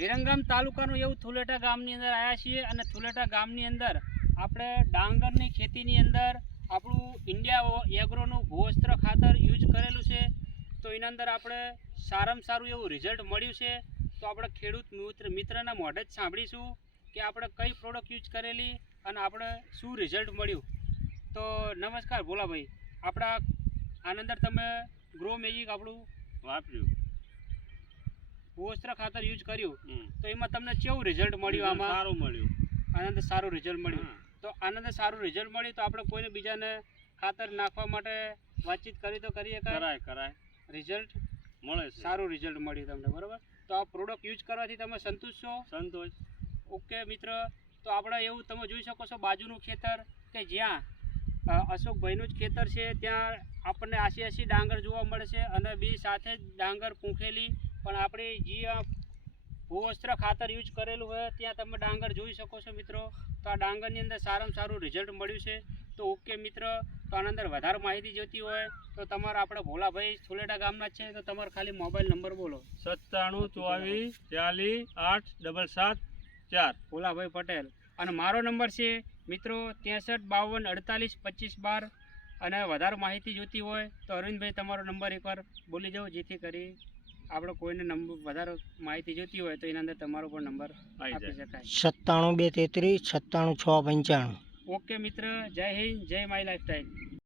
વિરંગામ તાલુકાનું એવું થુલેટા ગામની અંદર આવ્યા છીએ અને થુલેટા ગામની અંદર આપણે ડાંગરની ખેતીની અંદર આપણું ઇન્ડિયા એગ્રોનું ભૂવસ્ત્ર ખાતર યુઝ કરેલું છે. તો એના અંદર આપણે સારામાં સારું એવું રિઝલ્ટ મળ્યું છે. તો આપણે ખેડૂત મિત્રના મોઢે જ સાંભળીશું કે આપણે કઈ પ્રોડક્ટ યુઝ કરેલી અને આપણે શું રિઝલ્ટ મળ્યું. તો નમસ્કાર ભોલાભાઈ, આપણા આની અંદર તમે ગ્રો મેજિક આપણું વાપર્યું, ભૂવસ્ત્ર ખાતર યુઝ કર્યું, તો એમાં તમને કેવું રિઝલ્ટ મળ્યું? આમાં સારું મળ્યું, આનંદ સારું રિઝલ્ટ મળ્યું. તો આનંદ સારું રિઝલ્ટ મળ્યું તો આપણે કોઈને બીજાને ખાતર નાખવા માટે વાતચીત કરી તો કરીએ? કરાય રિઝલ્ટ મળે છે, સારું રિઝલ્ટ મળ્યું તમને, બરાબર. તો આ પ્રોડક્ટ યુઝ કરવાથી તમે સંતુષ્ટ છો? સંતોષ. ઓકે મિત્ર, તો આપણે એવું તમે જોઈ શકો છો બાજુનું ખેતર કે જ્યાં અશોકભાઈનું જ ખેતર છે, ત્યાં આપણને આસી ડાંગર જોવા મળે છે અને બી સાથે જ ડાંગર પૂંખેલી પણ આપણે જે ભૂવસ્ત્ર ખાતર યુઝ કરેલું હોય ત્યાં તમે ડાંગર જોઈ શકો છો મિત્રો. તો આ ડાંગરની અંદર સારામાં સારું રિઝલ્ટ મળ્યું છે. તો ઓકે મિત્ર, તો આના અંદર વધારે માહિતી જોઈતી હોય તો તમારે આપણે ભોલાભાઈ થુલેટા ગામના જ છે, તો તમારો ખાલી મોબાઈલ નંબર બોલો. 97 24 40 8 7 4. ભોલાભાઈ પટેલ. અને મારો નંબર છે મિત્રો 63 52 48 25 12. અને વધારે માહિતી જોઈતી હોય તો અરવિંદભાઈ તમારો નંબર એકવાર બોલી જાઓ, જેથી કરી આપણે કોઈને નંબર વધારે માહિતી જોઈતી હોય તો એના અંદર તમારો પણ નંબર આપી શકાય. 97 233 96 695. ઓકે મિત્ર, જય હિન્દ, જય માય લાઈફસ્ટાઈલ.